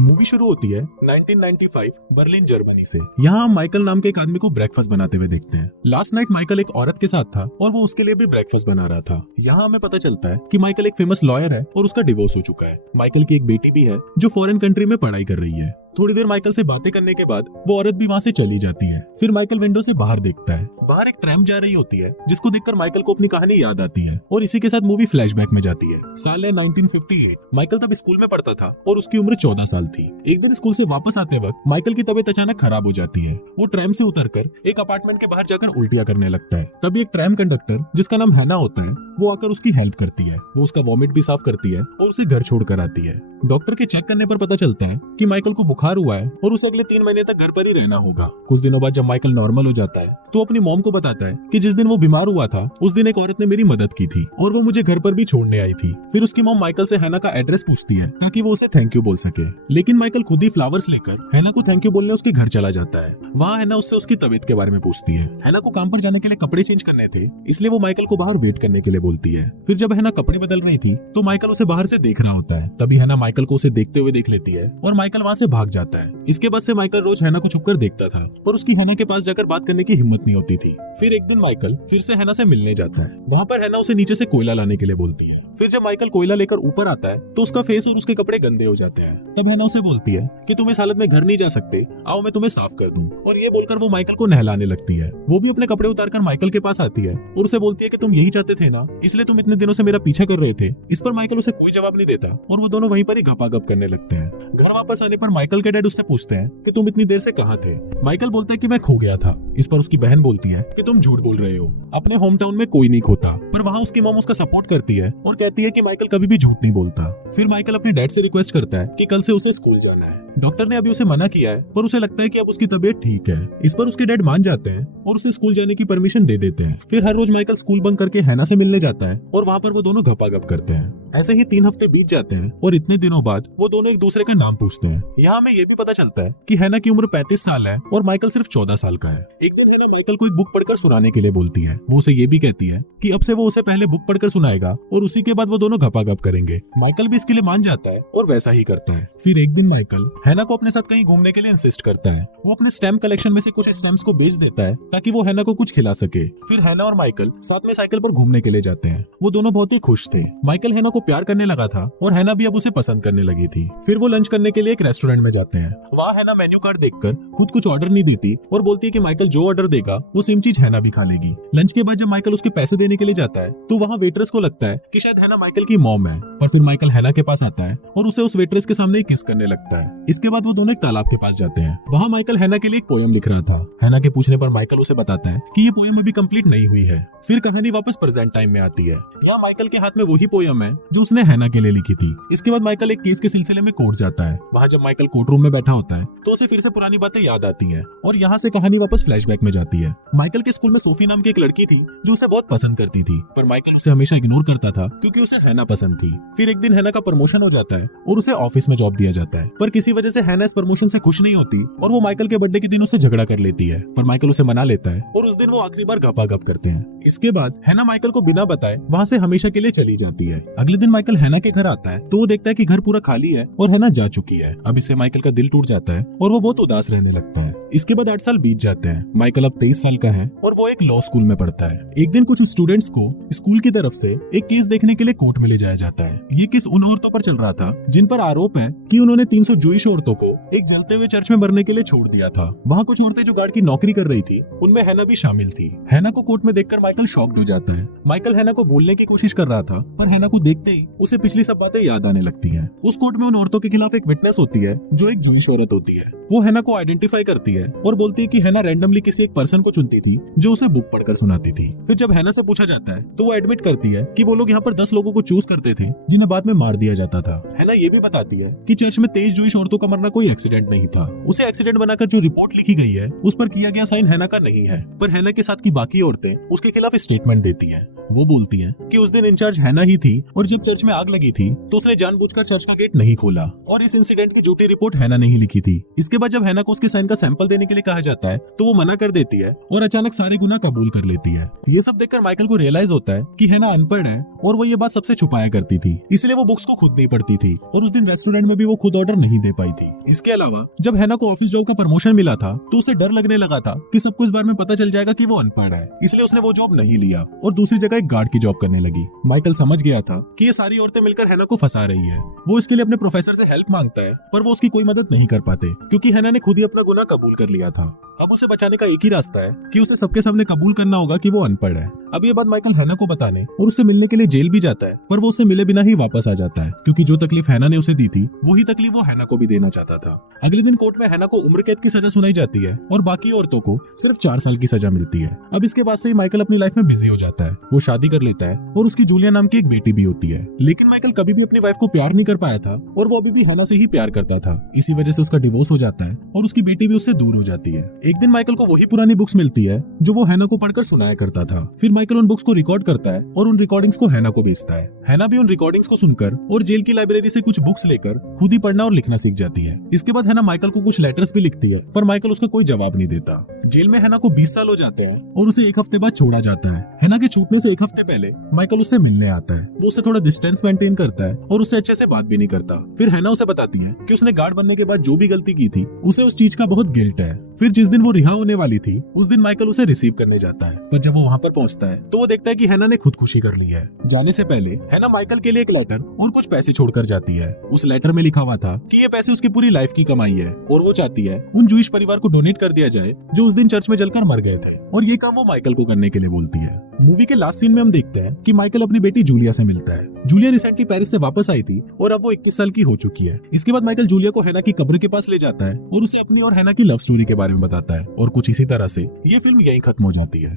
Movie शुरू होती है 1995 बर्लिन जर्मनी से। यहाँ हम माइकल नाम के एक आदमी को ब्रेकफास्ट बनाते हुए देखते हैं। लास्ट नाइट माइकल एक औरत के साथ था और वो उसके लिए भी ब्रेकफास्ट बना रहा था। यहाँ हमें पता चलता है कि माइकल एक फेमस लॉयर है और उसका डिवोर्स हो चुका है। माइकल की एक बेटी भी है जो फॉरेन कंट्री में पढ़ाई कर रही है। थोड़ी देर माइकल से बातें करने के बाद वो औरत भी वहाँ से चली जाती है। फिर माइकल विंडो से बाहर देखता है। बाहर एक ट्रैम जा रही होती है जिसको देखकर माइकल को अपनी कहानी याद आती है और इसी के साथ मूवी फ्लैशबैक में जाती है। साल है 1958। माइकल तब स्कूल में पढ़ता था और उसकी उम्र 14 साल थी। एक दिन स्कूल से वापस आते वक्त माइकल की तबीयत अचानक खराब हो जाती है। वो ट्रैम से उतरकर एक अपार्टमेंट के बाहर जाकर उल्टियां करने लगता है। तभी एक ट्रैम कंडक्टर जिसका नाम हैना होता है वो आकर उसकी हेल्प करती है। वो उसका वॉमिट भी साफ करती है और उसे घर छोड़कर आती है। डॉक्टर के चेक करने पर पता चलता है कि माइकल को बुखार हुआ है और उसे अगले 3 महीने तक घर पर ही रहना होगा। कुछ दिनों बाद जब माइकल नॉर्मल हो जाता है तो अपनी मॉम को बताता है कि जिस दिन वो बीमार हुआ था उस दिन एक औरत ने मेरी मदद की थी और वो मुझे घर पर भी छोड़ने आई थी। फिर उसकी मॉम माइकल से हैना का एड्रेस पूछती है ताकि वो उसे थैंक यू बोल सके, लेकिन माइकल खुद ही फ्लावर्स लेकर हैना को थैंक यू बोलने उसके घर चला जाता है। वहाँ हैना उससे उसकी तबीयत के बारे में पूछती है। हैना को काम पर जाने के लिए कपड़े चेंज करने थे, इसलिए वो माइकल को बाहर वेट करने के लिए बोलती है। फिर जब हैना कपड़े बदल रही थी तो माइकल उसे बाहर से देख रहा होता है। तभी हैना माइकल को उसे देखते हुए देख लेती है और माइकल वहाँ से भाग जाता है। इसके बाद से माइकल रोज हैना को छुपकर देखता था पर उसकी हैना के पास जाकर बात करने की हिम्मत नहीं होती थी। फिर एक दिन माइकल फिर से हैना से मिलने जाता है। वहाँ पर हैना उसे नीचे से कोयला लाने के लिए बोलती है। फिर जब माइकल कोयला लेकर ऊपर आता है तो उसका फेस और उसके कपड़े गंदे हो जाते हैं। तब हैना उसे बोलती है कि तुम इस हालत में घर नहीं जा सकते, आओ मैं तुम्हें साफ कर दूं। और ये बोलकर वो माइकल को नहलाने लगती है। वो भी अपने कपड़े उतारकर माइकल के पास आती है और उसे बोलती है कि तुम यही चाहते थे ना, इसलिए तुम इतने दिनों से मेरा पीछा कर रहे थे। इस पर माइकल उसे कोई जवाब नहीं देता और वो दोनों वहीं पर ही गपागप करने लगते हैं। घर वापस आने पर माइकल के डैड उससे पूछते हैं कि तुम इतनी देर से कहाँ थे। माइकल बोलता है कि मैं खो गया था। इस पर उसकी बहन बोलती है कि तुम झूठ बोल रहे हो, अपने होम टाउन में कोई नहीं खोता। पर वहाँ उसकी मॉम उसका सपोर्ट करती है और कहती है कि माइकल कभी भी झूठ नहीं बोलता। फिर माइकल अपने डैड से रिक्वेस्ट करता है कि कल से उसे स्कूल जाना है। डॉक्टर ने अभी उसे मना किया है पर उसे लगता है कि अब उसकी तबीयत ठीक है। इस पर उसके डैड मान जाते हैं और उसे स्कूल जाने की परमिशन दे देते हैं। फिर हर रोज माइकल स्कूल बंक करके हैना से मिलने जाता है और वहाँ पर वो दोनों गपागप करते हैं। ऐसे ही 3 हफ्ते बीत जाते हैं और इतने दिनों बाद वो दोनों एक दूसरे का नाम पूछते हैं। यहाँ हमें ये भी पता चलता है कि हैना की उम्र 35 साल है और माइकल सिर्फ 14 साल का है। एक दिन हैना माइकल को एक बुक पढ़कर सुनाने के लिए बोलती है। वो उसे ये भी कहती है कि अब से वो उसे पहले बुक पढ़कर सुनाएगा और उसी के बाद वो दोनों गपागप करेंगे। माइकल भी इसके लिए मान जाता है और वैसा ही करता है। फिर एक दिन माइकल हैना को अपने साथ कहीं घूमने के लिए इंसिस्ट करता है। वो अपने स्टैम्प कलेक्शन में से कुछ स्टैम्प्स को बेच देता है ताकि वो हैना को कुछ खिला सके। फिर हैना और माइकल साथ में साइकिल पर घूमने के लिए जाते हैं। वो दोनों बहुत ही खुश थे। माइकल हैना को प्यार करने लगा था और हैना भी अब उसे पसंद करने लगी थी। फिर वो लंच करने के लिए एक रेस्टोरेंट में जाते हैं। वहाँ हैना मेन्यू कार्ड देखकर खुद कुछ ऑर्डर नहीं देती और बोलती है कि माइकल जो ऑर्डर देगा वो सेम चीज हैना भी खा लेगी। लंच के बाद जब माइकल उसके पैसे देने के लिए जाता है तो वहाँ वेट्रेस को लगता है कि शायद हैना माइकल की मॉम है। पर फिर माइकल हैना के पास आता है और उसे उस वेट्रेस के सामने किस करने लगता है। इसके बाद वो दोनों एक तालाब के पास जाते हैं। वहाँ माइकल हैना के लिए एक पोयम लिख रहा था। हैना के पूछने पर माइकल उसे बताता है कि ये पोयम अभी कंप्लीट नहीं हुई है। फिर कहानी वापस प्रेजेंट टाइम में आती है। यहाँ माइकल के हाथ में वही पोयम है जो उसने हैना के लिए लिखी थी। इसके बाद माइकल एक केस के सिलसिले में कोर्ट जाता है। वहाँ जब माइकल कोर्ट रूम में बैठा होता है तो उसे फिर से पुरानी बातें याद आती हैं और यहाँ से कहानी वापस फ्लैशबैक में जाती है। माइकल के स्कूल में सोफी नाम की एक लड़की थी जो उसे बहुत पसंद करती थी, पर माइकल उसे हमेशा इग्नोर करता था क्योंकि उसे हैना पसंद थी। फिर एक दिन हैना का प्रमोशन हो जाता है और उसे ऑफिस में जॉब दिया जाता है, पर किसी वजह से हैना इस प्रमोशन से खुश नहीं होती और वो माइकल के बर्थडे के दिन उससे झगड़ा कर लेती है। पर माइकल उसे मना लेता है और उस दिन वो आखिरी बार गपागप करते हैं। इसके बाद हैना माइकल को बिना बताए वहाँ से हमेशा के लिए चली जाती है। अगले दिन माइकल हैना के घर आता है तो वो देखता है कि घर पूरा खाली है और हैना जा चुकी है। अब इससे माइकल का दिल टूट जाता है और वो बहुत उदास रहने लगता है। इसके बाद 8 साल बीत जाते हैं। माइकल अब 23 साल का है और वो एक लॉ स्कूल में पढ़ता है। एक दिन कुछ स्टूडेंट्स को स्कूल की तरफ से एक केस देखने के लिए कोर्ट में ले जाया जाता है। ये केस उन औरतों पर चल रहा था जिन पर आरोप है कि उन्होंने 300 जूइश औरतों को एक जलते हुए चर्च में मरने के लिए छोड़ दिया था। वहाँ कुछ औरतें जो गार्ड की नौकरी कर रही थी उनमें हैना भी शामिल थी। हैना को कोर्ट में देखकर माइकल शॉक्ड हो जाता है। माइकल हैना को भूलने की कोशिश कर रहा था पर हैना को देखते ही उसे पिछली सब बातें याद आने लगती हैं। उस कोर्ट में उन औरतों के खिलाफ एक विटनेस होती है जो एक जूइश औरत होती है। वो हैना को आइडेंटिफाई करती है और बोलती है कि हैना रैंडमली किसी एक पर्सन को चुनती थी जो उसे बुक पढ़कर सुनाती थी। फिर जब हैना से पूछा जाता है तो वो एडमिट करती है कि वो लोग यहाँ पर 10 लोगों को चूज करते थे जिन्हें बाद में मार दिया जाता था। हैना ये भी बताती है कि चर्च में 23 जूइश औरतों का मरना कोई एक्सीडेंट नहीं था। उसे एक्सीडेंट बनाकर जो रिपोर्ट लिखी गई है उस पर किया गया साइन हैना का नहीं है, पर हैना के साथ की बाकी औरतें उसके खिलाफ स्टेटमेंट देती हैं। वो बोलती है कि उस दिन इंचार्ज हैना ही थी और जब चर्च में आग लगी थी तो उसने जानबूझकर चर्च का गेट नहीं खोला और इस इंसिडेंट की झूठी रिपोर्ट हैना ने ही लिखी थी। इसके बाद जब हैना को उसके साइन का सैंपल देने के लिए कहा जाता है तो वो मना कर देती है और अचानक सारे गुनाह कबूल कर लेती है। ये सब देखकर माइकल को रियलाइज होता है कि हैना अनपढ़ है और वो ये बात सबसे छुपाया करती थी, इसलिए वो बुक्स को खुद नहीं पढ़ती थी और उस दिन रेस्टोरेंट में भी वो खुद ऑर्डर नहीं दे पाई थी। इसके अलावा जब हैना को ऑफिस जॉब का प्रमोशन मिला था तो उसे डर लगने लगा था कि सबको इस बार में पता चल जाएगा कि वो अनपढ़ है, इसलिए उसने वो जॉब नहीं लिया और दूसरी जगह एक गार्ड की जॉब करने लगी। माइकल समझ गया था कि ये सारी औरतें मिलकर हैना को फंसा रही है। वो इसके लिए अपने प्रोफेसर से हेल्प मांगता है पर वो उसकी कोई मदद नहीं कर पाते क्योंकि हैना ने खुद ही अपना गुनाह कबूल कर लिया था। अब उसे बचाने का एक ही रास्ता है कि उसे सबके सामने कबूल करना होगा कि वो अनपढ़ है। अब ये बात माइकल हैना को बताने और उससे मिलने के लिए जेल भी जाता है पर वो उससे मिले बिना ही वापस आ जाता है क्योंकि जो तकलीफ हैना ने उसे दी थी वही तकलीफ वो हैना को भी देना चाहता था। अगले दिन कोर्ट में हैना को उम्र कैद की सजा सुनाई जाती है और बाकी औरतों को सिर्फ 4 साल की सजा मिलती है। अब इसके बाद से ही माइकल अपनी लाइफ में बिजी हो जाता है। वो शादी कर लेता है और उसकी जूलिया नाम की एक बेटी भी होती है। लेकिन माइकल कभी भी अपनी वाइफ को प्यार नहीं कर पाया था और वो अभी भी हैना से ही प्यार करता था। इसी वजह से उसका डिवोर्स हो जाता है और उसकी बेटी भी उससे दूर हो जाती है। एक दिन माइकल को वही पुरानी बुक्स मिलती है जो वो हैना को पढ़कर सुनाया करता था। फिर माइकल उन बुक्स को रिकॉर्ड करता है और उन रिकॉर्डिंग्स को हैना को भेजता है। हैना भी उन रिकॉर्डिंग्स को सुनकर और जेल की लाइब्रेरी से कुछ बुक्स लेकर खुद ही पढ़ना और लिखना सीख जाती है। इसके बाद हैना माइकल को कुछ लेटर्स भी लिखती है पर माइकल उसका कोई जवाब नहीं देता। जेल में हैना को 20 साल हो जाते हैं और उसे 1 हफ्ते बाद छोड़ा जाता है। हैना के छूटने से 1 हफ्ते पहले माइकल उससे मिलने आता है। वो उससे थोड़ा डिस्टेंस मेंटेन करता है और उससे अच्छे से बात भी नहीं करता। फिर हैना उसे बताती है कि उसने गार्ड बनने के बाद जो भी गलती की थी उसे उस चीज का बहुत गिल्ट है। फिर जिस दिन वो रिहा होने वाली थी उस दिन माइकल उसे रिसीव करने जाता है पर जब वो वहाँ पर पहुँचता है तो वो देखता है कि हैना ने खुदकुशी कर ली है। जाने से पहले हैना माइकल के लिए एक लेटर और कुछ पैसे छोड़कर जाती है। उस लेटर में लिखा हुआ था कि ये पैसे उसकी पूरी लाइफ की कमाई है और वो चाहती है उन जूइश परिवार को डोनेट कर दिया जाए जो उस दिन चर्च में जलकर मर गए थे और ये काम वो माइकल को करने के लिए बोलती है। मूवी के लास्ट सीन में हम देखते हैं कि माइकल अपनी बेटी जूलिया से मिलता है। जूलिया रिसेंटली पेरिस से वापस आई थी और अब वो 21 साल की हो चुकी है। इसके बाद माइकल जूलिया को हैना की कब्र के पास ले जाता है और उसे अपनी और हैना की लव स्टोरी के बारे में बताता है और कुछ इसी तरह से ये फिल्म यहीं खत्म हो जाती है।